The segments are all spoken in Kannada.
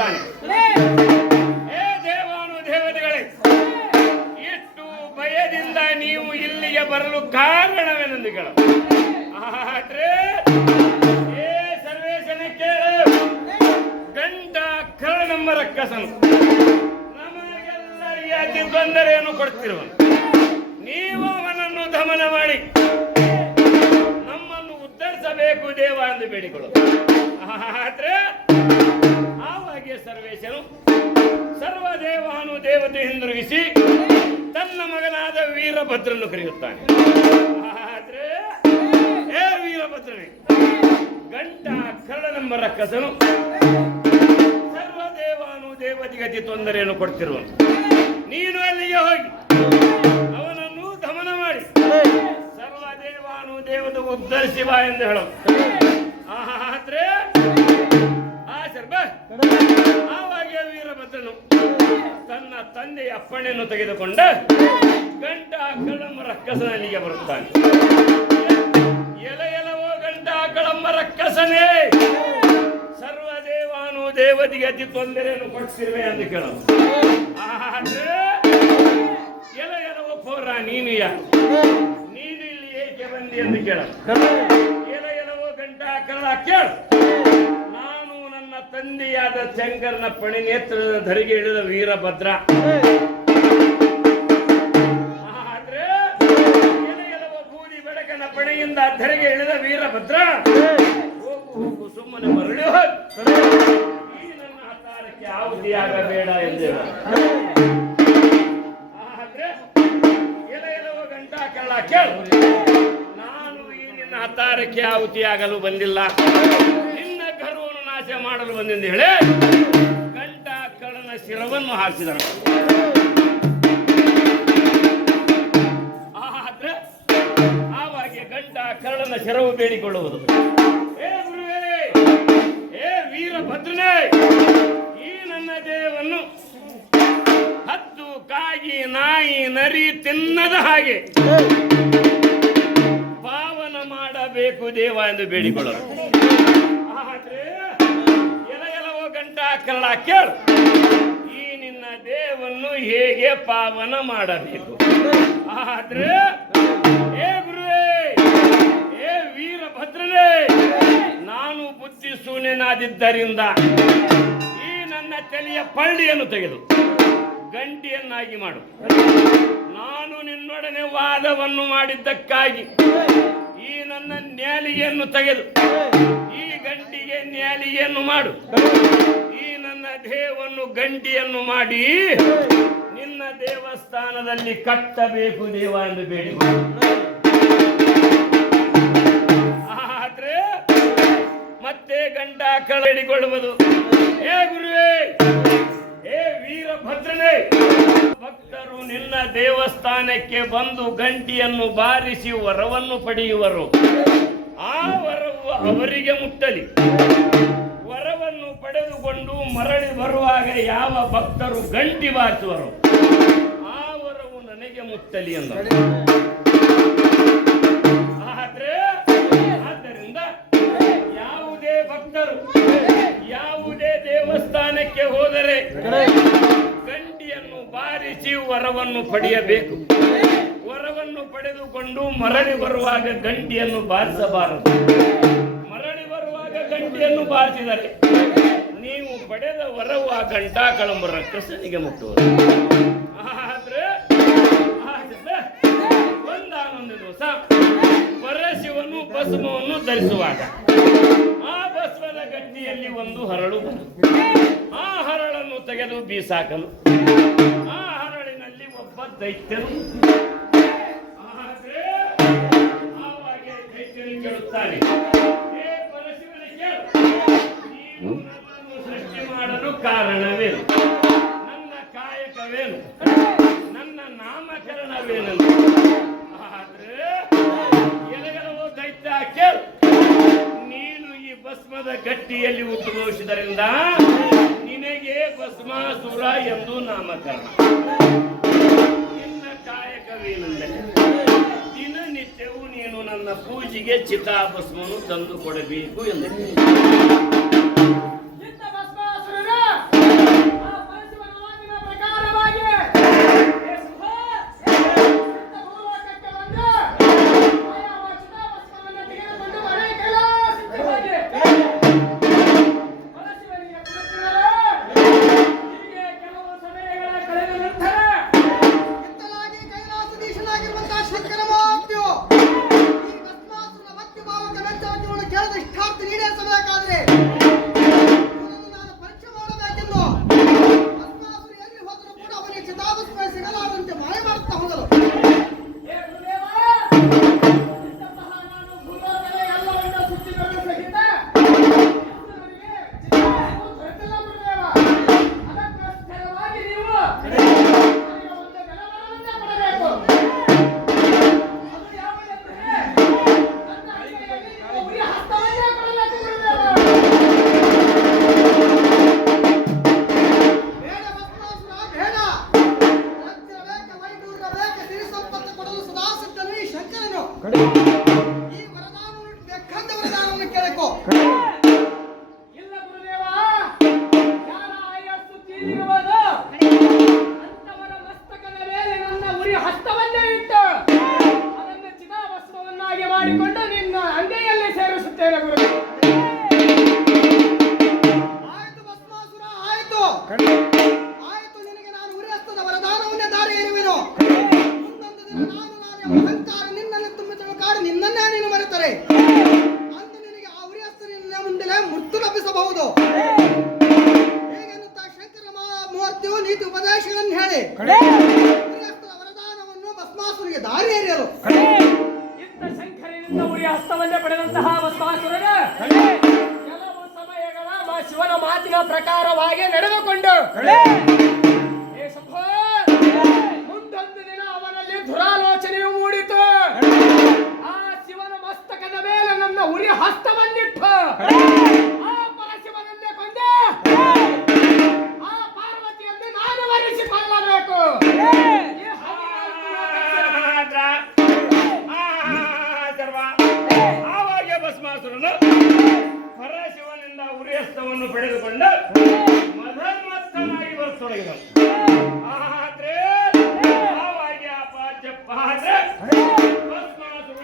ಸರ್ವೇಶ್ವರ ಕೇಳುತ್ತಾನೆ ಹೇ ದೇವಾನು ದೇವತೆಗಳೇ ಇಷ್ಟು ಭಯದಿಂದ ನೀವು ಇಲ್ಲಿಗೆ ಬರಲು ಕಾರಣವೇನೆಂದು ಕೇಳ ಆದ್ರೆ ಏ ಸರ್ವೇಶನ ಕೇಳು ಗಂಡ ಕರ್ಣಮ್ಮ ರಕ್ಕಸನು ನಮಗೆಲ್ಲರಿಗೆ ಅತಿ ತೊಂದರೆಯನ್ನು ಕೊಡ್ತಿರುವ ನೀವು ಅವನನ್ನು ದಮನ ಮಾಡಿ ನಮ್ಮನ್ನು ಉದ್ಧರಿಸಬೇಕು ದೇವ ಎಂದು ಬೇಡಿಕೊಳ್ಳು ಆದ್ರೆ ಆವಾಗೆ ಸರ್ವೇಶರು ಸರ್ವ ದೇವಾನು ದೇವತೆ ಹಿಂದಿರುಗಿಸಿ ತನ್ನ ಮಗನಾದ ವೀರಭದ್ರನ್ನು ಕರೆಯುತ್ತಾನೆ. ಆದ್ರೆ ಏ ವೀರಭದ್ರನೇ, ಗಂಟ ಕರ್ಣನೆಂಬ ರಕ್ಕಸನು ಸರ್ವ ದೇವಾನು ದೇವತೆಗತಿ ತೊಂದರೆಯನ್ನು ಕೊಡ್ತಿರುವನು. ನೀನು ಅಲ್ಲಿಗೆ ಹೋಗಿ, ಅವನನ್ನು ದಮನ ಮಾಡಿ ಸರ್ವ ದೇವಾನು ದೇವತೆ ಉದ್ಧರಿಸಿ ಬಾ ಎಂದು ಹೇಳು. ಆದ್ರೆ ಸರ್ಬ ಆವಾಗ ವೀರಭದ್ರನು ತನ್ನ ತಂದೆಯ ಅಪ್ಪಣೆಯನ್ನು ತೆಗೆದುಕೊಂಡ ಗಂಟ ಕಳಂಬ ರಕ್ಕಸನಲ್ಲಿಗೆ ಬರುತ್ತಾನೆ. ಎಲ ಎಲವೋ ಗಂಟ ಕಳಂಬ ರಕ್ಕಸನೇ. ಸರ್ವ ದೇವಾನು ದೇವತೆಗೆ ಅತಿ ತೊಂದರೆಯನ್ನು ಕೊಡ್ಸಿರುವೆ ಅಂತ ಕೇಳ ಆದ್ರೆ ಎಲ ಎಲವೋ ಪೌರ, ನೀನು ಯಾರು? ನೀನು ಇಲ್ಲಿ ಏಕೆ ಬಂದಿ ಅಂತ ಕೇಳ ಎಲ ಎಲವೋ ಗಂಟ ಕಳ ಕೇಳು. ತಂದೆಯಾದ ಶಂಕರನ ಪಣಿ ನೇತ್ರದ ಧರಿಗೆ ಇಳಿದ ವೀರಭದ್ರ. ಆದ್ರೆ ಬೂದಿ ಬೆಳಕನ ಪಣೆಯಿಂದ ಧರಿಗೆ ಇಳಿದ ವೀರಭದ್ರ. ಹೋಗು ಹೋಗು ಸುಮ್ಮನೆ ಮರಳಿ ಈ ನನ್ನ ಹತಾರಕ್ಕೆ ಆಹುತಿಯಾಗಬೇಡ ಎಂದೇವ ಆದ್ರೆ ಎಲೆ ಎಲವ ಗಂಟ ಕಳ್ಳ ಕೇಳು. ನಾನು ಈ ನಿನ್ನ ಹತ್ತಾರಕ್ಕೆ ಆಹುತಿಯಾಗಲು ಬಂದಿಲ್ಲ. ನಾಶ ಮಾಡಲು ಬಂದೆಂದು ಹೇಳಿ ಗಂಟ ಕಳ್ಳನ ಶಿರವನ್ನು ಹಾರಿಸಿದನು ಆದ್ರೆ ಆವಾಗ ಗಂಟ ಕರ್ಣನ ಶಿರವು ಬೇಡಿಕೊಳ್ಳುವುದು. ಏ ಗುರುವೇ ಏ ವೀರಭದ್ರನೇ ಈ ನನ್ನ ದೇಹವನ್ನು ಹತ್ತು ಕಾಗಿ ನಾಯಿ ನರಿ ತಿನ್ನದ ಹಾಗೆ ಪಾವನ ಮಾಡಬೇಕು ದೇವ ಎಂದು ಬೇಡಿಕೊಳ್ಳೋರು. ಕರಳ ಕೇಳು. ಈ ನಿನ್ನ ದೇವನ್ನು ಹೇಗೆ ಪಾವನ ಮಾಡಬೇಕು? ಆದ್ರೆ, ಏ ಗುರುವೇ, ಏ ವೀರಭದ್ರನೇ, ನಾನು ಬುದ್ಧಿ ಶೂನ್ಯನಾದಿದ್ದರಿಂದ ಈ ನನ್ನ ತಲೆಯ ಪಳ್ಳಿಯನ್ನು ತೆಗೆದು ಗಂಟಿಯನ್ನಾಗಿ ಮಾಡು. ನಾನು ನಿನ್ನೊಡನೆ ವಾದವನ್ನು ಮಾಡಿದ್ದಕ್ಕಾಗಿ ಈ ನನ್ನ ನ್ಯಾಲಿಗೆಯನ್ನು ತೆಗೆದು ಈ ಗಂಟಿಗೆ ನ್ಯಾಲಿಗೆಯನ್ನು ಮಾಡು. ಈ ನನ್ನ ಗಂಟಿಯನ್ನು ಮಾಡಿ ನಿನ್ನ ದೇವಸ್ಥಾನದಲ್ಲಿ ಕಟ್ಟಬೇಕು ದೇವ ಎಂದು ಬೇಡಿಕೊಂಡು ಆದ್ರೆ ಮತ್ತೆ ಗಂಟ ಕಳೆಡಿಕೊಳ್ಳುವುದು ಹೇ ಗುರುವೇ ಏ ವೀರಭದ್ರನೇ ಭಕ್ತರು ನಿನ್ನ ದೇವಸ್ಥಾನಕ್ಕೆ ಬಂದು ಗಂಟಿಯನ್ನು ಬಾರಿಸಿ ವರವನ್ನು ಪಡೆಯುವರು ಆ ವರವು ಅವರಿಗೆ ಮುಟ್ಟಲಿ ವರವನ್ನು ಪಡೆದುಕೊಂಡು ಮರಳಿ ಬರುವಾಗ ಯಾವ ಭಕ್ತರು ಗಂಟಿ ಬಾರಿಸುವರು ಆ ವರವು ನನಗೆ ಮುತ್ತಲಿ ಎಂದ ಆದ್ರೆ, ಆದ್ದರಿಂದ ಯಾವುದೇ ಭಕ್ತರು ಯಾವುದೇ ದೇವಸ್ಥಾನಕ್ಕೆ ಹೋದರೆ ಗಂಟಿಯನ್ನು ಬಾರಿಸಿ ವರವನ್ನು ಪಡೆಯಬೇಕು. ವರವನ್ನು ಪಡೆದುಕೊಂಡು ಮರಳಿ ಬರುವಾಗ ಗಂಟಿಯನ್ನು ಬಾರಿಸಬಾರದು. ಮರಳಿ ಬರುವಾಗ ಗಂಟಿಯನ್ನು ಬಾರಿಸಿದರೆ ನೀವು ಪಡೆದ ವರವು ಆ ಗಂಟಾ ಕಳಂಬರ ಕೃಷ್ಣನಿಗೆ ಮುಟ್ಟುವುದು. ಆದ್ರೆ ಒಂದಾನೊಂದು ದಿವಸ ಪರಶಿವನು ಭಸ್ಮವನ್ನು ಧರಿಸುವಾಗ ಆ ಭಸ್ಮದ ಗಟ್ಟಿಯಲ್ಲಿ ಒಂದು ಹರಳು ಬಂತು. ಆ ಹರಳನ್ನು ತೆಗೆದು ಬೀಸಾಕಲು. ಆ ಹರಳಿನಲ್ಲಿ ಒಬ್ಬ ದೈತ್ಯನು. ಆದ್ರೆ ಆವಾಗ ದೈತ್ಯನು ಕೇಳುತ್ತಾನೆ "ಹೇ ಪರಶಿವನೇ ಮಾಡಲು ಕಾರಣವೇನು? ನನ್ನ ಕಾಯಕವೇನು? ನನ್ನ ನಾಮಕರಣವೇನು ಆದ್ರೆ ಎಲೆಗಳವೋ ದೈತ್ಯ ಕೇಳು. ನೀನು ಈ ಭಸ್ಮದ ಗಟ್ಟಿಯಲ್ಲಿ ಉದ್ಭವಿಸಿದರಿಂದ ನಿನಗೆ ಭಸ್ಮಾಸುರ ಎಂದು ನಾಮಕರಣ. ನಿನ್ನ ನೀನು ನನ್ನ ಪೂಜೆಗೆ ಚಿತಾಭಸ್ಮವನ್ನು ತಂದು ಕೊಡಬೇಕು ಎಂದು. ಶಂಕರನಿಂದ ಉರಿ ಹಸ್ತವನ್ನೇ ಪಡೆದಂತಹ ಕೆಲವು ಸಮಯಗಳ ಮ- ಶಿವನ ಮಾತಿನ ಪ್ರಕಾರವಾಗಿ ನಡೆದುಕೊಂಡು. ಮುಂದೊಂದು ದಿನ ಅವನಲ್ಲಿ ದುರಾಲೋಚನೆಯು ಮೂಡಿತು. ಆ ಶಿವನ ಮಸ್ತಕದ ಮೇಲೆ ನನ್ನ ಉರಿ ಹಸ್ತವನ್ನಿಟ್ಟು. ಪರಶಿವನಿಂದ ಉರಿಯಸ್ತವನ್ನು ಪಡೆದುಕೊಂಡ ಮಧನ್ಮಸ್ತನಾಗಿ ಬರತೊಡಗಿದನು ಆದ್ರೆ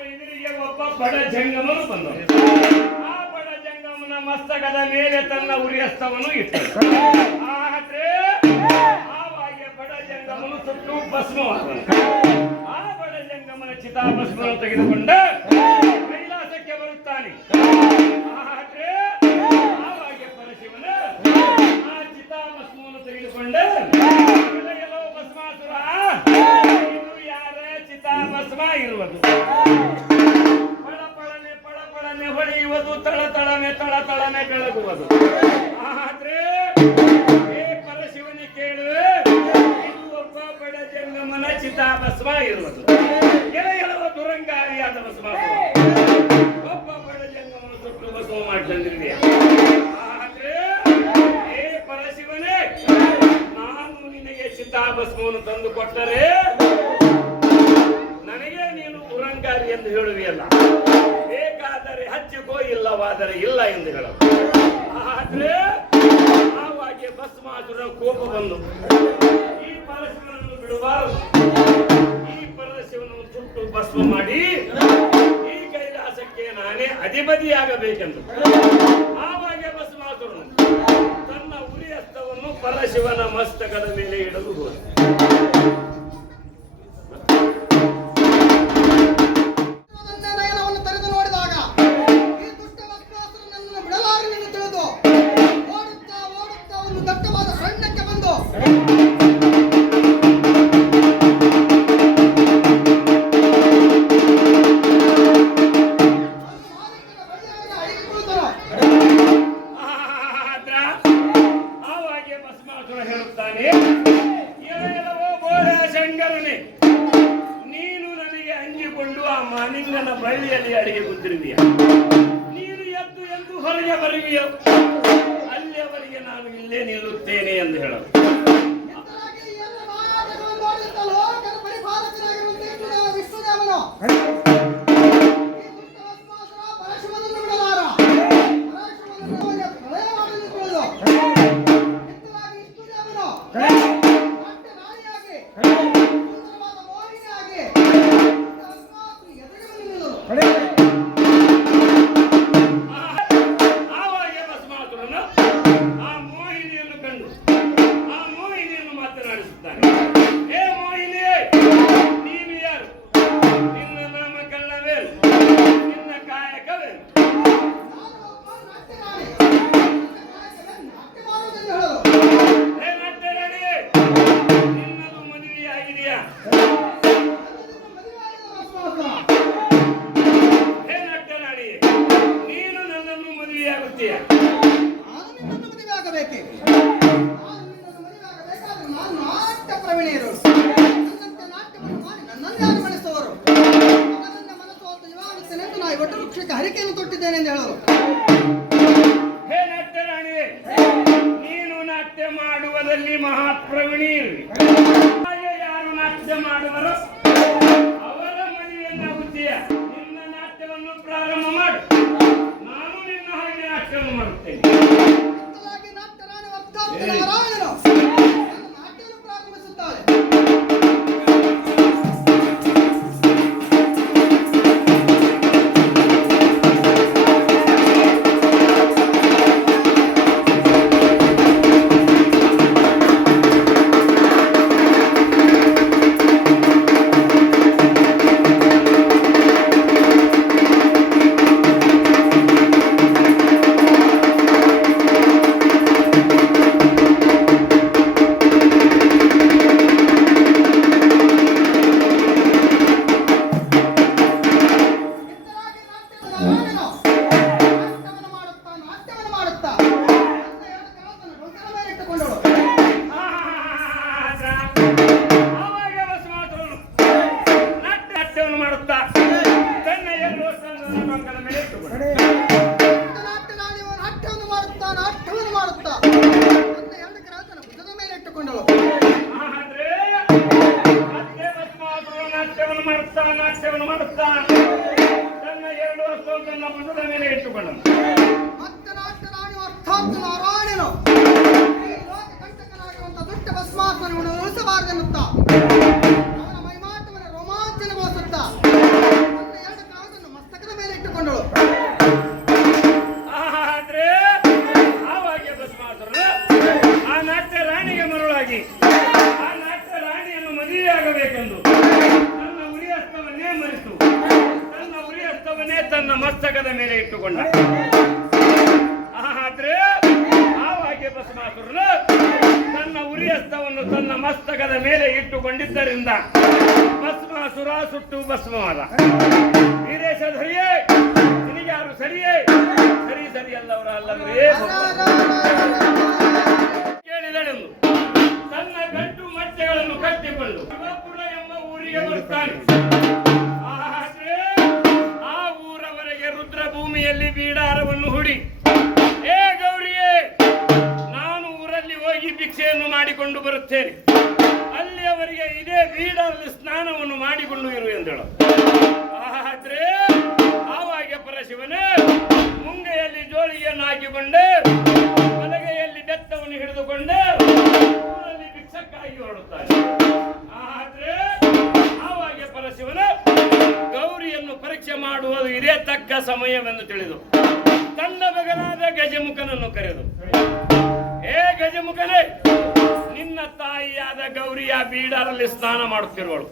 ಎದುರಿಗೆ ಒಬ್ಬ ಬಡ ಜಂಗಮನು ಬಂದನು. ಆ ಬಡ ಜಂಗಮನ ಮಸ್ತಕದ ಮೇಲೆ ತನ್ನ ಉರಿಯಸ್ತವನ್ನು ಇಟ್ಟನು. ಆದ್ರೆ ಆವಾಗ ಬಡ ಜಂಗಮನು ಸುಟ್ಟು ಭಸ್ಮವಾದನು. ಆ ಬಡ ಜಂಗಮನ ಚಿತಾಭಸ್ಮವನ್ನು ತೆಗೆದುಕೊಂಡ ಕೈಲಾಸಕ್ಕೆ ಬರುತ್ತಾನೆ. ಆದ್ರೆ ಆವಾಗ ಪರಶಿವನ ಆ ಚಿತಾಭಸ್ಮವನ್ನು ತೆಗೆದುಕೊಂಡು ಎಲ್ಲೋ ಭಸ್ಮಾಸುರ ಇದು ಯಾರ ಚಿತಾಭಸ್ಮ ಇರುವುದು? ಪಳಪಳನೆ ಪಳಪಳನೆ ಹೊಳೆಯುವುದು ತಳ ತಳನೆ ತಳ ತಳನೆ ಬೆಳಗುವುದು ಆದ್ರೆ ಪರಶಿವನಿ ಕೇಳುವೆ ಒಬ್ಬ ಬಡ ಜಂಗಮನ ಚಿತಾಭಸ್ಮ ಇರುವುದು. ಎಲೆ ಎಳವ ದುರಂಗಾರಿಯಾದ ಭಸ್ಮ ಭಸ್ಮ ಆದ್ರೆ, ಏ ಪರಶಿವನೇ, ನಾನು ನಿನಗೆ ಚಿತಾಭಸ್ಮವನ್ನು ತಂದು ಕೊಟ್ಟರೆ ನನಗೆ ನೀನು ದುರಂಗಾರಿ ಎಂದು ಹೇಳುವಿಯಲ್ಲ. ಬೇಕಾದರೆ ಹಚ್ಚಿಕೋ ಇಲ್ಲವಾದರೆ ಇಲ್ಲ ಎಂದು ಹೇಳು ಆದ್ರೆ, ಆವಾಗೆ ಭಸ್ಮಾಸುರ ಕೋಪ ಬಂದು, ಈ ಪರಶಿವನನ್ನು ಬಿಡಬಾರದು ಈ ಪರಶಿವನನ್ನು ಸುಟ್ಟು ಭಸ್ಮ ಮಾಡಿ ಕೈಲಾಸಕ್ಕೆ ನಾನೇ ಅಧಿಪತಿಯಾಗಬೇಕೆಂದು. ಆವಾಗ ಬಸವಾಸುರನು ತನ್ನ ಉರಿ ಹಸ್ತವನ್ನು ಪರಶಿವನ ಮಸ್ತಕದ ಮೇಲೆ ಇಡಲು ಹೋದ. ಇಲ್ಲೇ ನಿಲ್ಲುತ್ತೇನೆ ಎಂದು ಹೇಳಲು ವಿಷ್ಣುದೇವನು ಇವಾಗುತ್ತೇನೆಂದು ನಾನು ಒಟ್ಟು ವೃಕ್ಷಕ್ಕೆ ಹರಿಕೆಯನ್ನು ತೊಟ್ಟಿದ್ದೇನೆ ಎಂದು ಹೇಳೋರು. ಹೇ ನಟ್ಟರಾಣಿಯೇ ನೀನು ನಾಟ್ಯ ಮಾಡುವುದಲ್ಲಿ ಮಹಾಪ್ರವೀಣೀರು ಹಾಗೆ ಯಾರು ನಾಟ್ಯ ಮಾಡುವರು ಅವರ ಮದುವೆಯನ್ನಾಗುತ್ತೀಯ ನಿನ್ನ ನಾಟ್ಯವನ್ನು ಪ್ರಾರಂಭ ಮಾಡು. ನಾನು ನಿನ್ನ ಹಾಗೆ ನಾಟ್ಯವನ್ನು ಮಾಡುತ್ತೇನೆ. ಕೇಳಿದಳೆಂದು ತನ್ನ ಗಂಟು ಮಚ್ಚೆಗಳನ್ನು ಕಟ್ಟಿಕೊಂಡು ಶಿವಪುರ ಎಂಬ ಊರಿಗೆ ಬರುತ್ತಾನೆ. ಆದ್ರೆ ಆ ಊರವರೆಗೆ ರುದ್ರ ಭೂಮಿಯಲ್ಲಿ ಬೀಡಾರವನ್ನು ಹುಡಿ. ಏ ಗೌರಿಯೇ, ನಾನು ಊರಲ್ಲಿ ಹೋಗಿ ಭಿಕ್ಷೆಯನ್ನು ಮಾಡಿಕೊಂಡು ಬರುತ್ತೇನೆ. ಅಲ್ಲಿಯವರಿಗೆ ಇದೇ ಬೀಡರಲ್ಲಿ ಸ್ನಾನವನ್ನು ಮಾಡಿಕೊಂಡು ಇರು ಎಂದಳು. ಆದ್ರೆ ಆವಾಗ ಪರಶಿವನೇ ಜೋಳಿಗೆಯನ್ನು ಹಾಕಿಕೊಂಡೆ ಬಲಗೈಯಲ್ಲಿ ಬೆತ್ತವನ್ನು ಹಿಡಿದುಕೊಂಡು ಊರಲ್ಲಿ ಭಿಕ್ಷಕ್ಕಾಗಿ ಹೊರಡುತ್ತಾನೆ. ಆದ್ರೆ ಆವಾಗ ಪರಶಿವನ ಗೌರಿಯನ್ನು ಪರೀಕ್ಷೆ ಮಾಡುವುದು ಇದೇ ತಕ್ಕ ಸಮಯವೆಂದು ತಿಳಿದು ತನ್ನ ಮಗನಾದ ಗಜಮುಖನನ್ನು ಕರೆದು ಏ ಗಜಮುಖನೇ, ನಿನ್ನ ತಾಯಿಯಾದ ಗೌರಿಯ ಬೀಡಾರಲ್ಲಿ ಸ್ನಾನ ಮಾಡುತ್ತಿರುವಳು.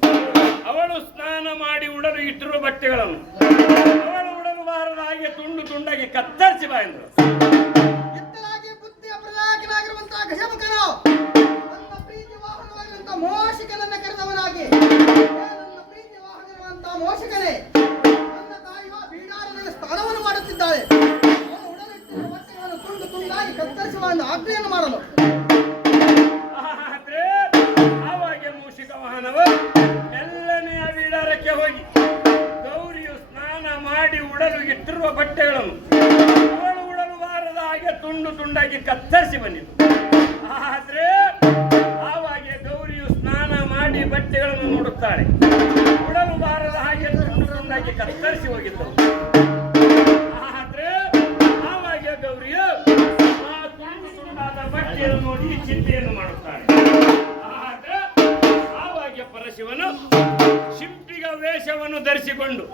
ಅವಳು ಸ್ನಾನ ಮಾಡಿ ಉಡಲು ಇಟ್ಟಿರುವ ಬಟ್ಟೆಗಳನ್ನು, ಅವಳು ಬಾರದ ಹಾಗೆ ತುಂಡು ತುಂಡಾಗಿ ಕತ್ತರಿಸಿ ಬಾ ಎಂದರು ಇತ್ತಲಾಗಿ ಬುದ್ಧಿಯ ಪ್ರದಾಯಕನಾಗಿರುವಂತಹ ಗಜಮುಖನು ನನ್ನ ಪ್ರೀತಿ ವಾಹನವಾಗಿರುವಂತಹ ಮೋಷಿಕನನ್ನ ಕರೆದವನಾಗಿ ನನ್ನ ಪ್ರೀತಿ ವಾಹನವಿರುವಂತಹ ಮೋಷಿಕನೇ ನನ್ನ ತಾಯಿಯ ಬೀಡಾರದಲ್ಲಿ ಸ್ನಾನವನ್ನು ಮಾಡುತ್ತಿದ್ದಾಳೆ. ಅವಳು ಉಡಲಿಟ್ಟಿರುವ ಬಟ್ಟೆಗಳನ್ನು ತುಂಡು ತುಂಡಾಗಿ ಕತ್ತರಿಸುವ ಒಂದು ಆಜ್ಞೆಯನ್ನು ಮಾಡಲು. ಆದ್ರೆ ಆವಾಗ ಮೂಷಿಕ ವಾಹನವು ಎಲ್ಲನೆಯ ಬೀಡಾರಕ್ಕೆ ಹೋಗಿ ಮಾಡಿ ಇಟ್ಟಿರುವ ಬಟ್ಟೆಗಳನ್ನು ಉಡಲು ಬಾರದ ಹಾಗೆ ತುಂಡು ತುಂಡಾಗಿ ಕತ್ತರಿಸಿ ಬಂದಿತು. ಆದ್ರೆ ಆವಾಗ ಗೌರಿಯು ಸ್ನಾನ ಮಾಡಿ ಬಟ್ಟೆಗಳನ್ನು ನೋಡುತ್ತಾಳೆ. ಉಡಲು ಬಾರದ ಹಾಗೆ ತುಂಡು ತುಂಡಾಗಿ ಕತ್ತರಿಸಿ ಹೋಗಿದ್ದವು ಆದ್ರೆ ಆವಾಗ ಗೌರಿಯು ಆ ತುಂಡು ತುಂಡಾದ ಬಟ್ಟೆಯನ್ನು ನೋಡಿ ಚಿಂತೆಯನ್ನು ಮಾಡುತ್ತಾಳೆ. ಆದ್ರೆ ಆವಾಗ ಪರಶಿವನು ವೇಷವ ವೇಷವನ್ನು ಧರಿಸಿಕೊಂಡು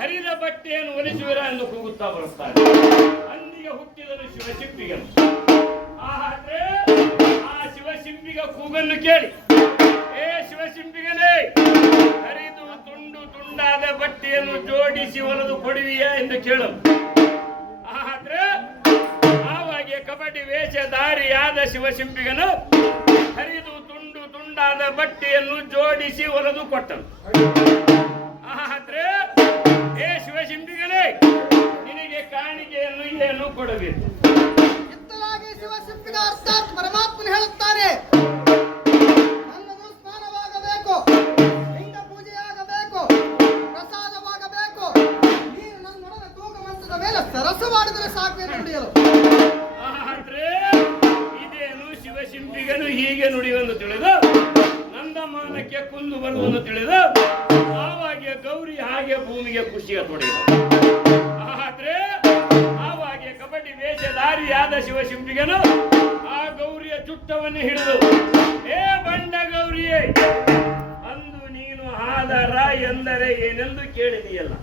ಹರಿದ ಬಟ್ಟೆಯನ್ನು ಒಲಿಸುವಿರ ಎಂದು ಕೂಗುತ್ತಾ ಬರುತ್ತಾರೆ. ಅಂದಿಗೆ ಹುಟ್ಟಿದನು ಶಿವಶಿಂಪಿಗನು ಆದ್ರೆ ಆ ಶಿವಶಿಂಪಿಗ ಕೂಗನ್ನು ಕೇಳಿ, ಏ ಶಿವಶಿಂಪಿಗನೇ, ಹರಿದು ತುಂಡು ತುಂಡಾದ ಬಟ್ಟೆಯನ್ನು ಜೋಡಿಸಿ ಒಲದು ಕೊಡುವಿಯಾ? ಎಂದು ಕೇಳಲು ಆದ್ರೆ ಆವಾಗೆ ಕಬಡ್ಡಿ ವೇಷಧಾರಿಯಾದ ಶಿವಶಿಂಪಿಗನು ತುಂಡಾದ ಬಟ್ಟೆಯನ್ನು ಜೋಡಿಸಿ ಹೊಲದು ಕೊಟ್ಟನು ಆದ್ರೆ ಏ ಶಿವಸಿಂಪಿಗನೇ ನಿನಗೆ ಕಾಣಿಕೆಯನ್ನು ಏನು ಕೊಡಬೇಕು? ಇತ್ತಲಾಗಿ ಶಿವಶಿಲ್ಪಿಗ ಅರ್ಥಾತ್ ಪರಮಾತ್ಮನು ಹೇಳುತ್ತಾನೆ. ನನ್ನದು ಸ್ನಾನವಾಗಬೇಕು ಲಿಂಗ ಪೂಜೆಯಾಗಬೇಕು ಪ್ರಸಾದವಾಗಬೇಕು. ನೀನು ನನ್ನೊಡನೆ ತೂಕ ಮಂಚದ ಮೇಲೆ ಸರಸವಾಡಿದರೆ ಸಾಕು ಎಂದು ನುಡಿಯಲು. ಆದ್ರೆ ಇದೇನು ಶಿವಶಿಂಪಿಗನು ಹೀಗೆ ನುಡಿಯುವಂದು ತಿಳಿದು? ನಂದಮಾನಕ್ಕೆ ಕುಂದು ಬರುವುದನ್ನು ತಿಳಿದು ಆವಾಗೆ ಗೌರಿ ಹಾಗೆ ಭೂಮಿಗೆ ಖುಷಿಯ ತೊಡಗಿದ ಆದ್ರೆ, ಆವಾಗೆ ಕಬಡ್ಡಿ ವೇಷಧಾರಿಯಾದ ಶಿವಶಿಂಪಿಗನು ಆ ಗೌರಿಯ ಚುಟ್ಟವನ್ನು ಹಿಡಿದು, ಏ ಬಂಡ ಗೌರಿಯೇ, ಅಂದು ನೀನು ಆದರ ಎಂದರೆ ಏನೆಂದು ಕೇಳಿದೆಯಲ್ಲ.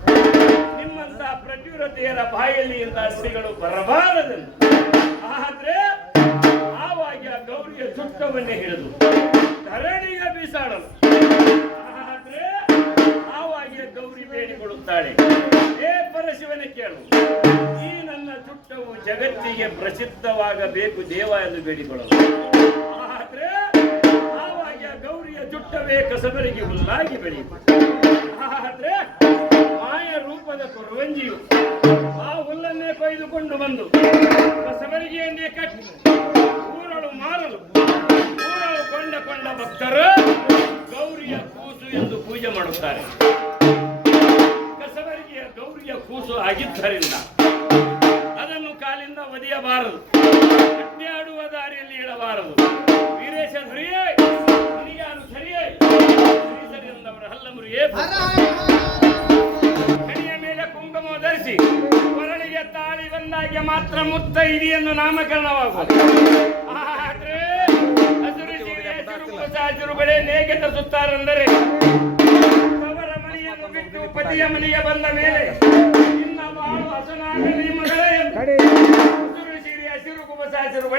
ನಿಮ್ಮಂತ ಪ್ರಚುರತೆಯರ ಬಾಯಲ್ಲಿ ಇಂತಹ ನುಡಿಗಳು ಬರಬಾರದನ್ನು ಆದ್ರೆ ಆ ಗೌರಿಯ ಚುಟ್ಟವನ್ನೇ ಹಿಡಿದು ಧರಣಿಗೆ ಬೀಸಾಡಲು. ಆದ್ರೆ ಆವಾಗ ಗೌರಿ ಬೇಡಿಕೊಳ್ಳುತ್ತಾಳೆ. ಏ ಪರಶಿವನೇ ಕೇಳು, ಈ ನನ್ನ ಚುಟ್ಟವು ಜಗತ್ತಿಗೆ ಪ್ರಸಿದ್ಧವಾಗಬೇಕು ದೇವ ಎಂದು ಬೇಡಿಕೊಳ್ಳಲು. ಆದ್ರೆ ಆವಾಗ ಗೌರಿಯ ಚುಟ್ಟವೇ ಕಸಬರಿಗೆ ಹುಲ್ಲಾಗಿ ಬೆಳೆಯಿತು ಆದ್ರೆ ಮಾಯ ರೂಪದ ಕೊರವಂಜಿಯು ಆ ಹುಲ್ಲನ್ನೇ ಕೊಯ್ದುಕೊಂಡು ಬಂದು ಕಸಬರಿಗೆಯನ್ನೇ ಕಟ್ಟಿ ಮಾರಲು. ಊರಳು ಕೊಂಡ ಕೊಂಡ ಭಕ್ತರು ಗೌರಿಯ ಕೂಸು ಎಂದು ಪೂಜೆ ಮಾಡುತ್ತಾರೆ. ಕಸವರಿಗೆ ಗೌರಿಯ ಕೂಸು ಆಗಿದ್ದರಿಂದ ಅದನ್ನು ಕಾಲಿಂದ ಒದೆಯಬಾರದು. ಅಡ್ಡಾಡುವ ದಾರಿಯಲ್ಲಿ ಇಡಬಾರದು. ವೀರೇಶ ಸರಿಯೇ ನಿನಗ್ಯಾರು ಸರಿಯೇ ಸರಿ ಹಲ್ಲಮುರಿಯೇ ಕಣಿಯ ಮೇಲೆ ಕುಂಕುಮ ಧರಿಸಿ ಕೊರಳಿಗೆ ತಾಳಿ ಬಂದಾಗೆ ಮಾತ್ರ ಮುತ್ತ ಇದೆಯೆಂದು ನಾಮಕರಣವಾಗುವುದು. ಆದ್ರೆ ಹಸಿರು ಸೀರೆ ಹಸಿರು ಕುಸ ಹಸಿರು ಬಳೆ ನೇಗೆ ತರಿಸುತ್ತಾರೆಂದರೆ ಅವರ ಮನೆಯನ್ನು ಬಿಟ್ಟು ಪತಿಯ ಮನೆಗೆ ಬಂದ ಮೇಲೆ ಇನ್ನ ಬಾಳು ಹಸನಾಗಲಿ ಮಗಳೇ ಹಸಿರು ಸೀರೆ ಹಸಿರು ಕುಬಸ ಹಸಿರು